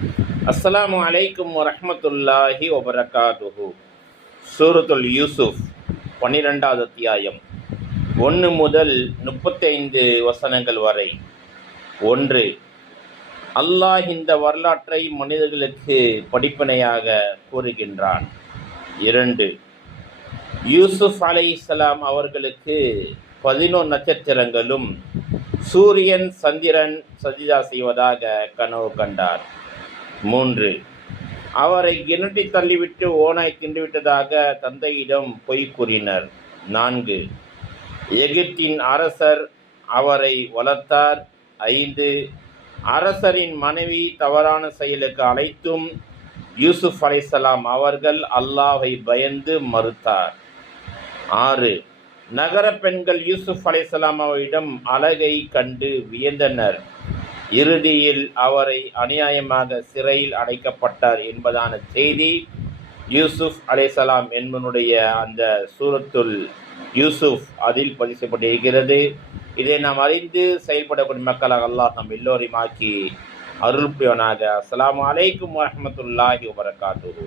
அஸ்ஸலாமு அலைக்கும் வரஹ்மத்துல்லாஹி வபரகாத்துஹு. சூரத்துல் யூசுஃப் 12வது அத்தியாயம் 1 முதல் 35 வசனங்கள் வரை. 1. அல்லாஹ் இந்த வரலாற்றை மனிதர்களுக்கு படிப்பினையாக கூறுகின்றான். 2. யூசுஃப் அலைஹிஸ்ஸலாம் அவர்களுக்கு 11 நட்சத்திரங்களும் சூரியன் சந்திரன் சஜிதா செய்வதாக கனவு கண்டார். 3. அவரை கிணற்றி தள்ளிவிட்டு ஓனாய் தின்றுவிட்டதாக தந்தையிடம் பொய் கூறினர். 4. எகிப்தின் அரசர் அவரை வளர்த்தார். 5. அரசரின் மனைவி தவறான செயலுக்கு அழைத்தும் யூசுஃப் அலைஹிஸ்ஸலாம் அவர்கள் அல்லாஹை பயந்து மறுத்தார். 6. நகர பெண்கள் யூசுஃப் அலைஹிஸ்ஸலாம் அவரிடம் அழகை கண்டு வியந்தனர். இறுதியில் அவரை அநியாயமாக சிறையில் அடைக்கப்பட்டார் என்பதான செய்தி யூசுஃப் அலைஹிஸ்ஸலாம் என்பனுடைய அந்த சூரத்துல் யூசுஃப் அதில் பதிவு செய்யப்பட்டிருக்கிறது. இதை நாம் அறிந்து செயல்படக்கூடிய மக்களாக அல்லாஹ் நம் எல்லோரையும் ஆக்கி அருள் புரிவானாக. அஸ்ஸலாமு அலைக்கும் வரஹ்மத்துல்லாஹி வபரகாத்துஹு.